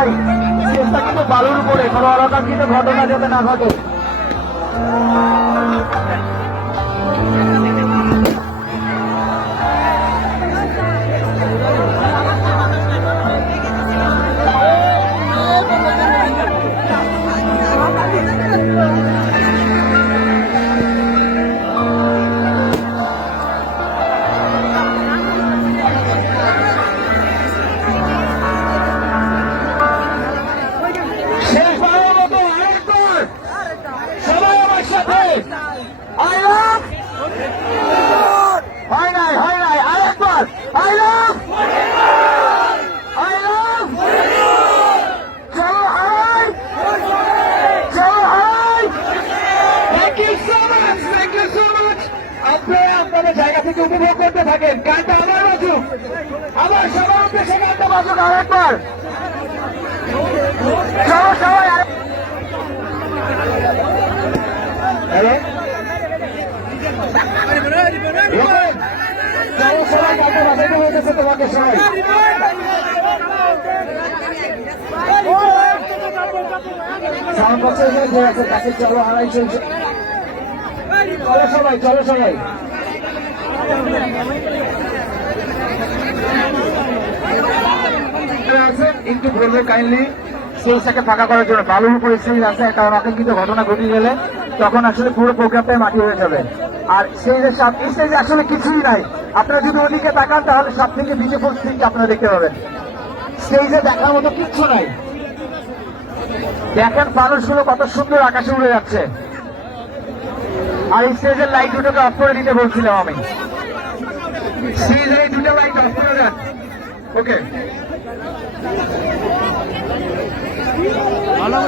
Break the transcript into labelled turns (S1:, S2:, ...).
S1: থেকেও চেষ্টা কিন্তু বালুর উপরে কোনো অনাকাঙ্ক্ষিত ঘটনা যাতে না ঘটে। আই লাভ হয় নাই হয় নাই, আরেকবার। আই লাভ আই লাভ চলো হাই চলো hi thank you so much thank you so much আপনারা আপনাদের জায়গা থেকে উপভোগ করতে থাকেন। গানটা আবার বাজুক। আবার সবার উদ্দেশ্যে গানটা বাজুক আরেকবার হ্যালো রোহন, চলো সবাই গানটা বাজাতে হয়েছে তোমাকে সবাই সাউন্ড বক্সে আছে কাছে চলো হারাই চলছে চলো সবাই চলো সবাই একটু বলব, কাইন্ডলি। স্টেজটাকে ফাঁকা করার জন্য। বালুর পরিস্থিতি আছে, একটা অনাকাঙ্ক্ষিত ঘটনা ঘটে গেলে তখন আসলে পুরো প্রোগ্রামটাই মাটি হয়ে যাবে। আর সাপ স্টেজে আসলে কিছুই নাই। আপনারা যদি ওদিকে তাকান, তাহলে সব থেকে বিজে পরিস্থিতি আপনারা দেখতে পাবেন। স্টেজে দেখার মতো কিচ্ছু নাই। দেখেন মানুষগুলো কত সুন্দর আকাশে উড়ে যাচ্ছে। আর এই স্টেজের লাইট দুটোকে অফ করে দিতে বলছিলাম আমি। স্টেজের এই দুটো লাইট অফ করে ওকে
S2: মানুষ